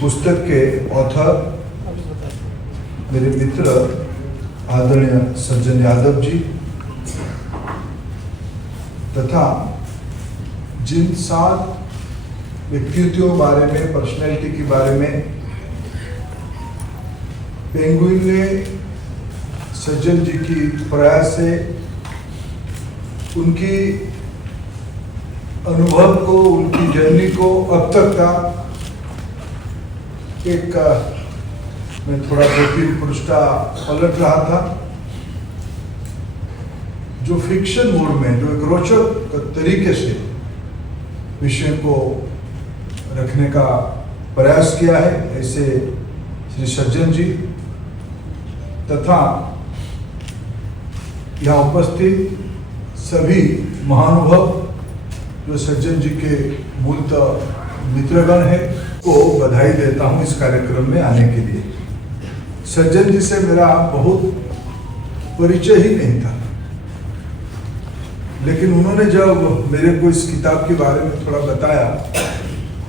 पुस्तक के ऑथर मेरे मित्र आदरणीय सज्जन यादव जी तथा जिन 7 व्यक्तित्वों के बारे में, पर्सनैलिटी के बारे में पेंगुइन ने सज्जन जी की प्रयास से उनकी अनुभव को, उनकी जर्नी को अब तक का एक मैं थोड़ा 2-3 पृष्ठा पलट रहा था, जो फिक्शन मोड में जो एक रोचक तरीके से विषय को रखने का प्रयास किया है, ऐसे श्री सज्जन जी तथा यहाँ उपस्थित सभी महानुभव जो सज्जन जी के मूलतः मित्रगण है को बधाई देता हूँ इस कार्यक्रम में आने के लिए। सज्जन जी से मेरा बहुत परिचय ही नहीं था, लेकिन उन्होंने जब मेरे को इस किताब के बारे में थोड़ा बताया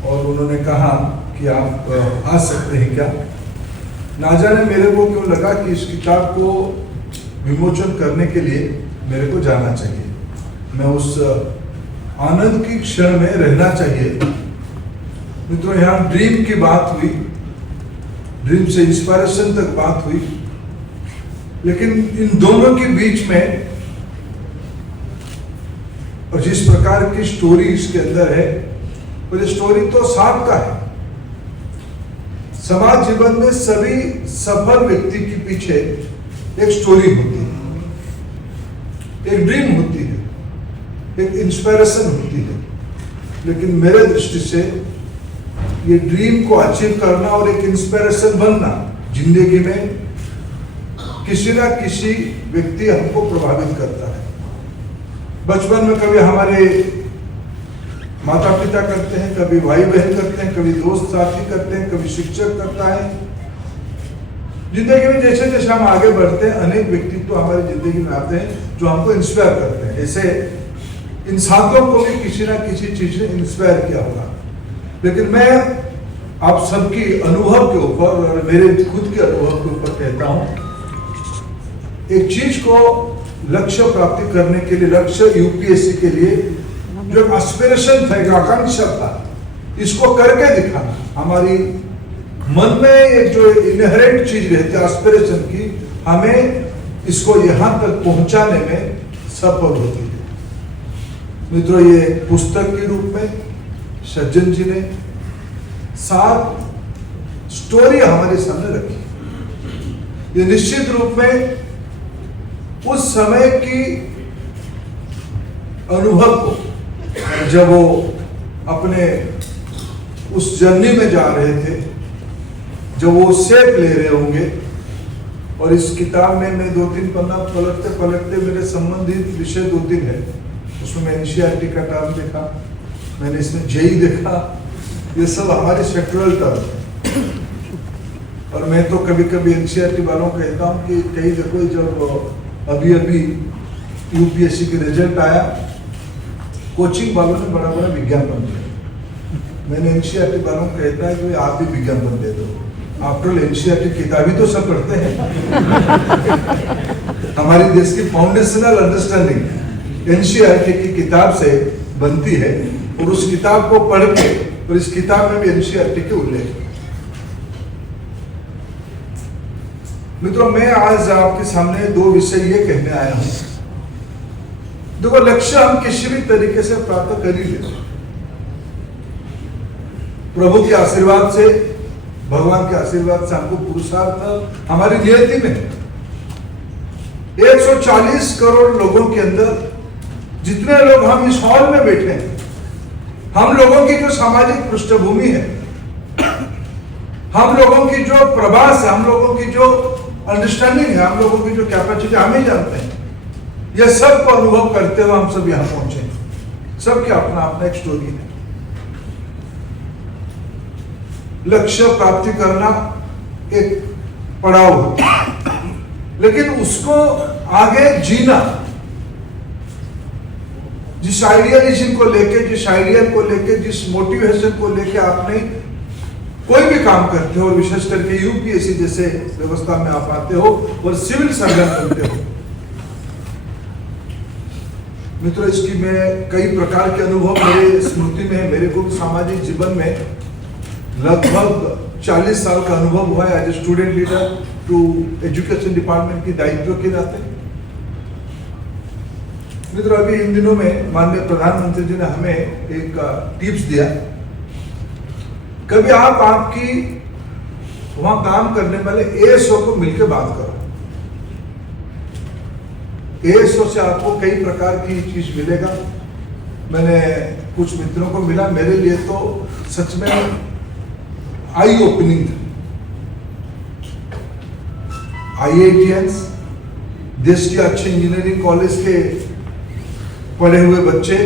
और उन्होंने कहा कि आप आ सकते हैं क्या, ना जाने मेरे को क्यों लगा कि इस किताब को विमोचन करने के लिए मेरे को जाना चाहिए, मैं उस आनंद की क्षण में रहना चाहिए। मित्रों, यहाँ ड्रीम की बात हुई, ड्रीम से इंस्पिरेशन तक बात हुई, लेकिन इन दोनों के बीच में और जिस प्रकार की स्टोरी इसके अंदर है, और ये स्टोरी तो सांप का है। समाज जीवन में सभी सफल व्यक्ति के पीछे एक स्टोरी होती है, एक ड्रीम होती है, एक इंस्पिरेशन होती है, लेकिन मेरे दृष्टि से ये ड्रीम को अचीव करना और एक इंस्पिरेशन बनना जिंदगी में किसी ना किसी व्यक्ति हमको प्रभावित करता है। बचपन में कभी हमारे माता पिता करते हैं, कभी भाई बहन करते हैं, कभी दोस्त साथी करते हैं, कभी शिक्षक करता है। जिंदगी में जैसे जैसे हम आगे बढ़ते हैं, अनेक व्यक्तित्व हमारी जिंदगी में आते हैं जो हमको इंस्पायर करते हैं। ऐसे इन सातों को भी किसी ना किसी चीज ने इंस्पायर किया होगा, लेकिन मैं आप सबकी अनुभव के ऊपर और मेरे खुद के अनुभव के ऊपर कहता हूं, एक चीज को लक्ष्य प्राप्ति करने के लिए, लक्ष्य यूपीएससी के लिए जो एस्पिरेशन था, एक आकांक्षा था, इसको करके दिखाना। हमारी मन में एक जो इनहेरेंट चीज रहती है एस्पिरेशन की, हमें इसको यहां तक पहुंचाने में सफल होती है। मित्रों, ये पुस्तक के रूप में सज्जन जी ने 7 स्टोरी हमारे सामने रखी। ये निश्चित रूप में उस समय की अनुभव को, जब वो अपने उस जर्नी में जा रहे थे, जब वो सेप ले रहे होंगे, और इस किताब में मैं 2-3 पन्ना पलटते पलटते मेरे संबंधित विषय 2-3 है। उसमें मैं एनसीईआरटी का टर्म देखा, मैंने इसमें जेई देखा, ये सब हमारे सेक्टरल टर्म है। और मैं तो कभी कभी एनसीईआरटी वालों को कहता हूँ कि कहीं देखो, जब अभी अभी यूपीएससी के रिजल्ट आया, कोचिंग वालों ने बड़ा बड़ा विज्ञापन दिया। मैंने एनसीईआरटी वालों को कहता है कि आप भी विज्ञापन दे दो, आफ्टर एनसीईआरटी किताबी तो सब पढ़ते हैं। हमारी देश की फाउंडेशनल अंडरस्टैंडिंग एनसीईआरटी की किताब से बनती है, और उस किताब को पढ़ के, और इस किताब में भी एनसीईआरटी के उल्लेख। मित्रों, मैं आज आपके सामने 2 विषय ये कहने आया हूं। देखो, लक्ष्य हम किसी भी तरीके से प्राप्त कर ही लेते, प्रभु के आशीर्वाद से, भगवान के आशीर्वाद से हमको पुरुषार्थ हमारी नियति में है। 140 करोड़ लोगों के अंदर जितने लोग हम इस हॉल में बैठे हैं, हम लोगों की जो सामाजिक पृष्ठभूमि है, हम लोगों की जो प्रभास है, हम लोगों की जो अंडरस्टैंडिंग है, हम लोगों की जो कैपेसिटी, हम ही जानते हैं। यह सब को अनुभव करते हुए हम सब यहां पहुंचे। सबके अपना अपना एक स्टोरी है। लक्ष्य प्राप्ति करना एक पड़ाव है, लेकिन उसको आगे जीना, जिस आइडियलिज्म को लेके, जिस आइडियल को लेके, जिस मोटिवेशन को लेके आपने कोई भी काम करते हो और विशेष करके यूपीएससी जैसे व्यवस्था में आप आते हो और सिविल सर्जन बनते हो, मित्रों इसकी मैं कई प्रकार के अनुभव मेरे स्मृति में है। मेरे को सामाजिक जीवन में लगभग 40 साल का अनुभव हुआ है as a student leader to education department की दायित्व के नाते। मित्रों अभी इन दिनों में माननीय प्रधानमंत्री जी ने हमें एक टिप्स दिया, कभी आप आपकी वहां काम करने वाले एएसओ को मिलकर बात करो। एएसओ से आपको कई प्रकार की चीज मिलेगा। मैंने कुछ मित्रों को मिला, मेरे लिए तो सच में आई ओपनिंग था। IITians, देश के अच्छे इंजीनियरिंग कॉलेज के पढ़े हुए बच्चे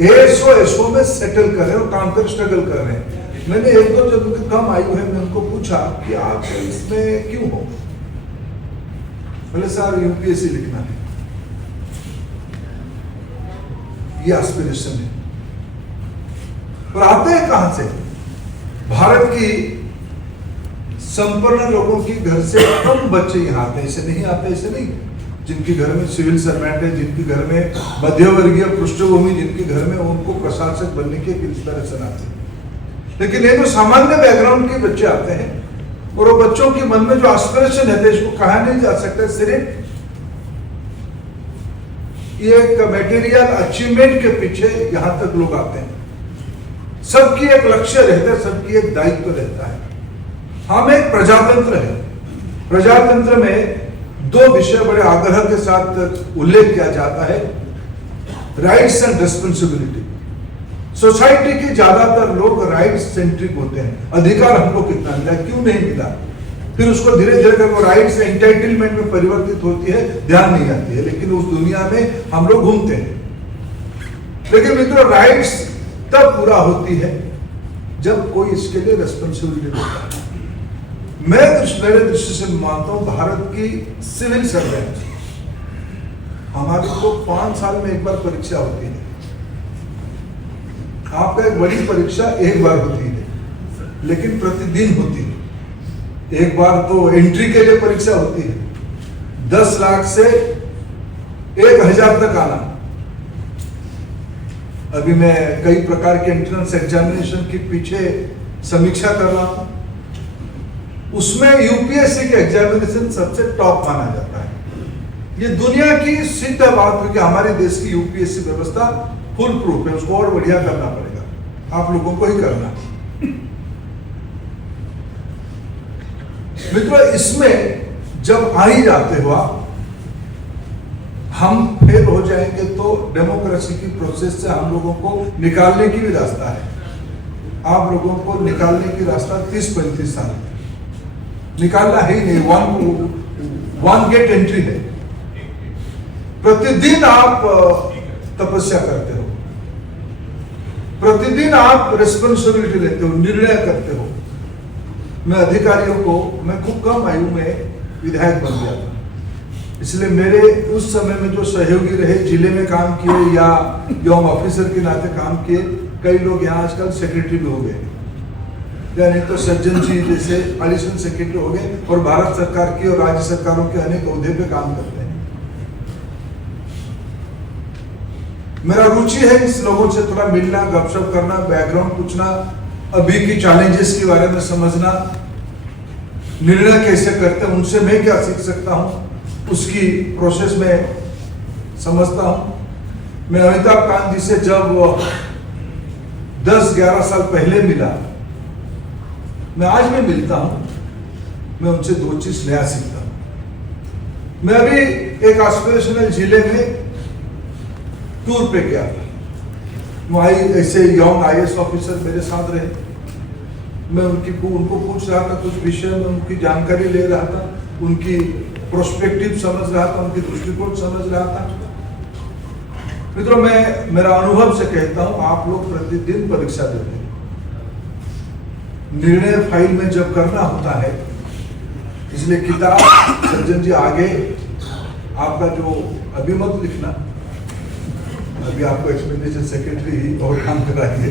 एएसओ में सेटल कर रहे हैं और काम कर स्ट्रगल कर रहे हैं। मैंने एक दो जब कम आयु है, मैं उनको पूछा कि आप इसमें क्यों हो? बोले सर यूपीएससी लिखना है, ये एस्पिरेशन है। और आते हैं कहां से? भारत की संपन्न लोगों की घर से कम बच्चे यहाँ आते हैं। ऐसे नहीं आते, ऐसे नहीं जिनके घर में सिविल सर्वेंट है, जिनके घर में मध्यवर्गीय पृष्ठभूमि, जिनके घर में उनको प्रशासक बनने की इंस्पिरेशन आती है। लेकिन ये जो सामान्य बैकग्राउंड के बच्चे आते हैं और वो बच्चों के मन में जो एस्पिरेशन है इसको कहा नहीं जा सकता, सिर्फ ये एक मटेरियल अचीवमेंट के पीछे यहां तक लोग आते हैं। सबकी एक लक्ष्य रहता है, सबकी एक दायित्व रहता है। हम एक प्रजातंत्र है। प्रजातंत्र में दो विषय बड़े आग्रह के साथ उल्लेख किया जाता है, राइट्स एंड रिस्पॉन्सिबिलिटी। सोसाइटी के ज्यादातर लोग राइट सेंट्रिक होते हैं, अधिकार हमको कितना मिला, क्यों नहीं मिला, फिर उसको धीरे धीरे कर वो राइट्स एंटाइटलमेंट में परिवर्तित होती है, ध्यान नहीं आती है। लेकिन उस दुनिया में हम लोग घूमते हैं। लेकिन मित्रों राइट्स तब पूरा होती है जब कोई इसके लिए रिस्पॉन्सिबिलिटी होता है। मेरे दृष्टि से मानता हूं भारत की सिविल सर्वेंट हमारी तो 5 साल में एक बार परीक्षा होती है। आपका एक बड़ी परीक्षा एक बार होती है, लेकिन प्रतिदिन होती है। एक बार तो एंट्री के लिए परीक्षा होती है, 10 लाख से 1000 तक आना। अभी मैं कई प्रकार के एंट्रेंस एग्जामिनेशन के पीछे समीक्षा कर रहा हूं, उसमें यूपीएससी के एग्जामिनेशन सबसे टॉप माना जाता है। ये दुनिया की सिद्ध बात है कि हमारे देश की यूपीएससी व्यवस्था फुल प्रूफ है, उसको और बढ़िया करना पड़ेगा, आप लोगों को ही करना। मित्रों इसमें जब आ ही जाते हो आप, हम फेल हो जाएंगे तो डेमोक्रेसी की प्रोसेस से हम लोगों को निकालने की भी रास्ता है। आप लोगों को निकालने की रास्ता 30-35 साल निकालना ही नहीं, वन गेट एंट्री है। प्रतिदिन आप तपस्या करते हो, प्रतिदिन आप रिस्पॉन्सिबिलिटी लेते हो, निर्णय करते हो। मैं अधिकारियों को, मैं खूब कम आयु में विधायक बन गया था, इसलिए मेरे उस समय में जो सहयोगी रहे, जिले में काम किए या यंग ऑफिसर के नाते काम किए, कई लोग यहाँ आजकल सेक्रेटरी भी हो गए, या नहीं तो सज्जन जी जैसे एडिशनल सेक्रेटरी हो गए और भारत सरकार की और राज्य सरकारों के अनेक ओहदे पे काम करते हैं। मेरा रुचि है इस लोगों से थोड़ा मिलना, गपशप करना, बैकग्राउंड पूछना, अभी की चैलेंजेस के बारे में समझना, निर्णय कैसे करते हैं, उनसे मैं क्या सीख सकता हूं, उसकी प्रोसेस में समझता हूं। मैं अमिताभ कांत जी से जब 10-11 साल पहले मिला, मैं आज भी मिलता हूं, मैं उनसे 2 चीज नया सीखता हूं। मैं अभी एक एस्पिरेशनल जिले में टूर पे गया था, वहां ऐसे यंग आईएएस ऑफिसर मेरे साथ रहे। मैं उनको पूछ रहा था कुछ विषय में, उनकी जानकारी ले रहा था, उनकी प्रोस्पेक्टिव समझ रहा था, उनकी दृष्टिकोण समझ रहा था। मित्रों मैं मेरा अनुभव से कहता हूं, आप लोग प्रतिदिन परीक्षा देते हैं। निर्णय फाइल में जब करना होता है, इसलिए किताब सज्जन जी आगे आपका जो अभिमत लिखना, अभी आपको एक्सपेंडिचर सेक्रेटरी और काम कराएंगे।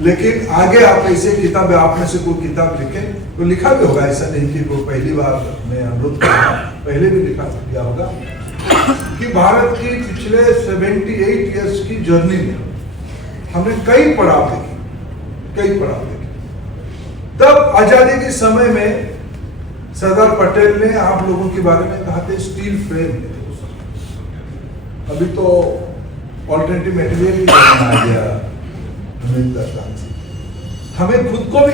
लेकिन आगे आप ऐसे किताब, आप में से कोई किताब लिखे तो लिखा भी होगा, ऐसा नहीं कि वो पहली बार मैं अनुरोध कर रहा, पहले भी लिखा दिया होगा कि भारत की पिछले 78 इयर्स की जर्नी में हमने कई पड़ाव देखे। तब आजादी के समय में सरदार पटेल ने आप लोगों के बारे में कहा था स्टील फ्रेम, अभी तो ऑल्टरनेटिव मटेरियल आ गया। हमें खुद को भी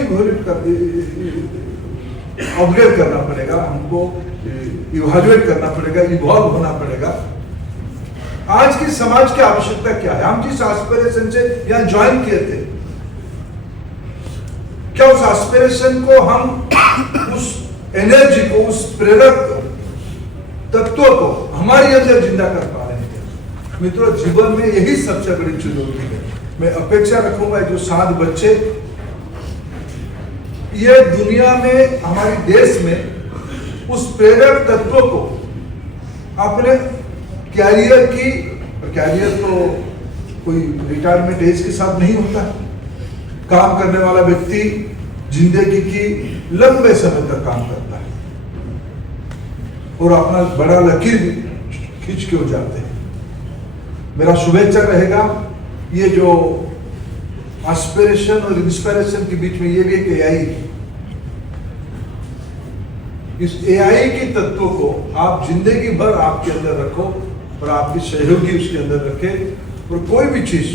अपग्रेड करना पड़ेगा, हमको इवैल्यूएट करना पड़ेगा, इवॉल्व होना पड़ेगा। आज की समाज की आवश्यकता क्या है? हम जिस एस्पिरेशन से यहाँ ज्वाइन किए थे, क्या उस एस्पिरेशन को हम उस एनर्जी को, उस प्रेरक तत्व को हमारे अंदर जिंदा कर पा रहे हैं? मित्रों, जीवन में यही सबसे बड़ी चुनौती है। मैं अपेक्षा रखूंगा जो 7 बच्चे ये दुनिया में, हमारे देश में उस प्रेरक तत्व को अपने कैरियर की, कैरियर तो कोई रिटायरमेंट एज के साथ नहीं होता, काम करने वाला व्यक्ति जिंदगी की लंबे समय तक काम करता है और अपना बड़ा लकीर खींच के हो जाते हैं। मेरा शुभेच्छा रहेगा, ये जो एस्पिरेशन और इंस्पिरेशन के बीच में ये भी एक एआई है। इस एआई के तत्व को आप जिंदगी भर आपके अंदर रखो और आपके सहयोगी उसके अंदर रखे, और कोई भी चीज,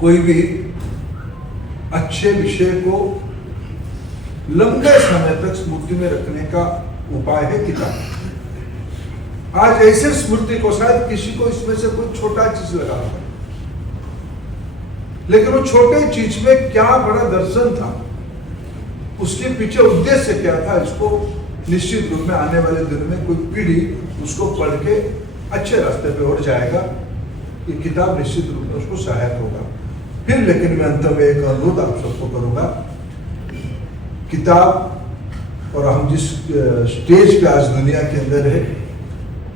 कोई भी अच्छे विषय को लंबे समय तक स्मृति में रखने का उपाय है किताब। आज ऐसे स्मृति को शायद किसी को इसमें से कोई छोटा चीज लगा होगा, लेकिन वो छोटे चीज में क्या बड़ा दर्शन था, उसके पीछे उद्देश्य क्या था, इसको निश्चित रूप में आने वाले दिन में कोई पीढ़ी उसको पढ़ के अच्छे रास्ते पे और जाएगा। ये किताब निश्चित रूप में उसको सहायक होगा। फिर लेकिन मैं अंत में एक अनुरोध आप सबको करूंगा, किताब और हम जिस स्टेज पे आज दुनिया के अंदर है,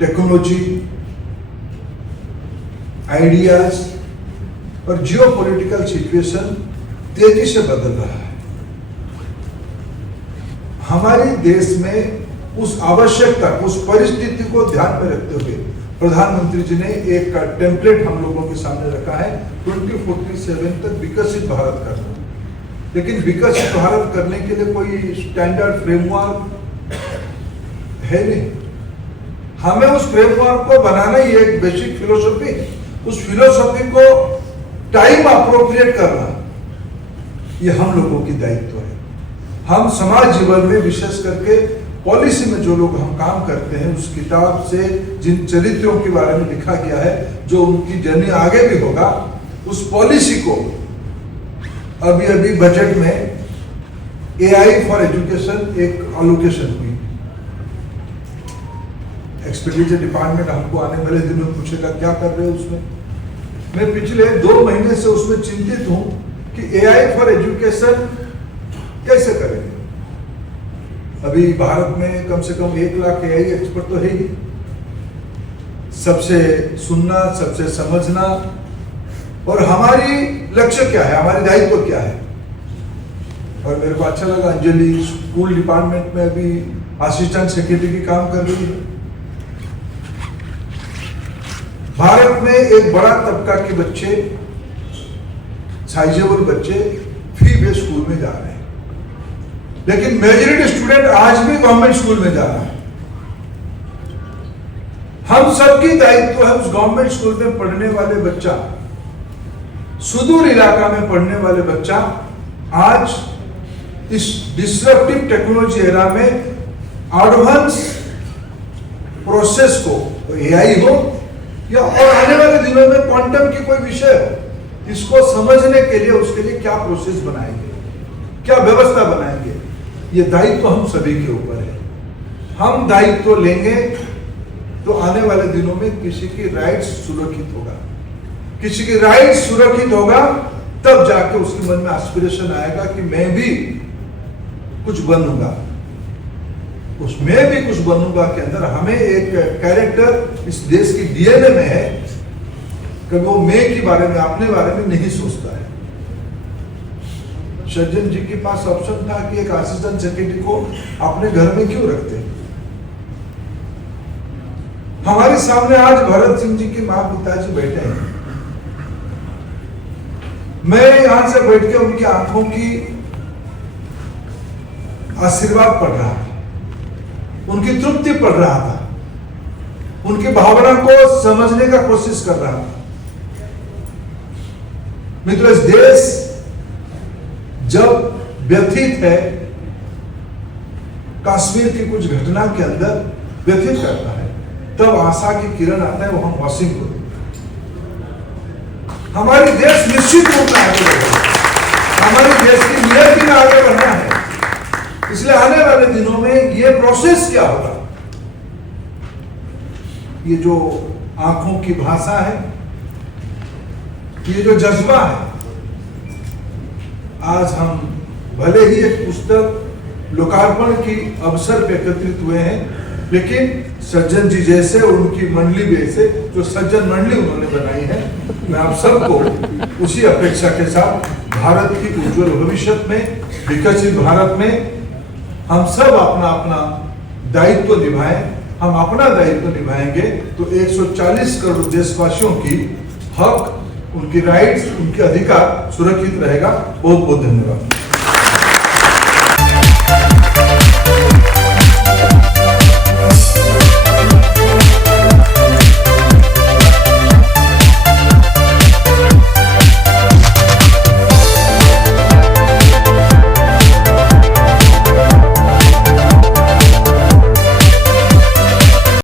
टेक्नोलॉजी, आइडियाज और जियोपॉलिटिकल सिचुएशन तेजी से बदल रहा है। हमारे देश में उस आवश्यकता, उस परिस्थिति को ध्यान में रखते हुए प्रधानमंत्री जी ने एक टेम्पलेट हम लोगों के सामने रखा है 2047 तक विकसित भारत करना। लेकिन विकसित भारत करने के लिए कोई स्टैंडर्ड फ्रेमवर्क है नहीं। हमें उस फ्रेमवर्क को बनाना ही एक बेसिक फिलोसॉफी, उस फिलोसॉफी को टाइम अप्रोप्रिएट करना, ये हम लोगों की दायित्व है। हम समाज जीवन में विशेष करके पॉलिसी में जो लोग हम काम करते हैं, उस किताब से जिन चरित्रों के बारे में लिखा गया है, जो उनकी जर्नी आगे भी होगा, उस पॉलिसी को अभी अभी बजट में एआई फॉर एजुकेशन एक एलोकेशन हुई। एक्सपेंडिचर डिपार्टमेंट हमको आने वाले दिनों में पूछेगा क्या कर रहे हो उसमें। मैं पिछले 2 महीने से उसमें चिंतित हूं कि एआई फॉर एजुकेशन कैसे करेंगे। अभी भारत में कम से कम 1 लाख एआई एक्सपर्ट तो है ही। सबसे सुनना, सबसे समझना, और हमारी लक्ष्य क्या है, हमारी दायित्व क्या है। और मेरे को अच्छा लगा, अंजलि स्कूल डिपार्टमेंट में अभी असिस्टेंट सेक्रेटरी की काम कर रही है। भारत में एक बड़ा तबका के बच्चे, साइजेबल बच्चे फी बेस्ड स्कूल में जा रहे हैं, लेकिन मेजॉरिटी स्टूडेंट आज भी गवर्नमेंट स्कूल में जा रहा है। हम सबकी दायित्व है उस गवर्नमेंट स्कूल में पढ़ने वाले बच्चा, सुदूर इलाका में पढ़ने वाले बच्चा, आज इस डिसरप्टिव टेक्नोलॉजी एरा में एडवांस प्रोसेस को, एआई हो या और आने वाले दिनों में क्वांटम की कोई विषय हो, इसको समझने के लिए उसके लिए क्या प्रोसेस बनाएंगे, क्या व्यवस्था बनाएंगे, ये दायित्व हम सभी के ऊपर है। हम दायित्व लेंगे तो आने वाले दिनों में किसी की राइट्स सुरक्षित होगा, किसी की राइट्स सुरक्षित होगा, तब जाके उसके मन में एस्पिरेशन आएगा कि मैं भी कुछ बनूंगा। उसमें भी कुछ बनूंगा के अंदर हमें एक कैरेक्टर इस देश की डीएनए में है कि वो मैं के बारे में, अपने बारे में नहीं सोचता है। सज्जन जी के पास ऑप्शन था कि एक असिस्टेंट सेक्रेटरी को अपने घर में क्यों रखते। हमारे सामने आज भरत सिंह जी के मां पिताजी बैठे हैं। मैं यहां से बैठ के उनकी आंखों की आशीर्वाद पढ़ रहा था, उनकी तृप्ति पढ़ रहा था, उनकी भावना को समझने का कोशिश कर रहा था। मित्रों, इस देश जब व्यथित है, कश्मीर की कुछ घटना के अंदर व्यथित करता है, तब आशा की किरण आता है, वो हम वसीम को। हमारी देश निश्चित रूप में आगे बढ़ेगा, हमारी देश की नियति में आगे बढ़ना है। इसलिए आने वाले दिनों में ये प्रोसेस क्या होगा, ये जो आंखों की भाषा है, ये जो जज्बा है, आज हम भले ही एक पुस्तक लोकार्पण की अवसर पे एकत्रित हुए हैं, लेकिन सज्जन जी जैसे और उनकी मंडली भी ऐसे जो सज्जन मंडली उन्होंने बनाई है, मैं आप सबको उसी अपेक्षा के साथ भारत की उज्जवल भविष्य में, विकसित भारत में हम सब अपना अपना दायित्व निभाएं। हम अपना दायित्व निभाएंगे तो 140 करोड़ देशवासियों की हक, उनकी राइट्स, उनके अधिकार सुरक्षित रहेगा। बहुत बहुत धन्यवाद।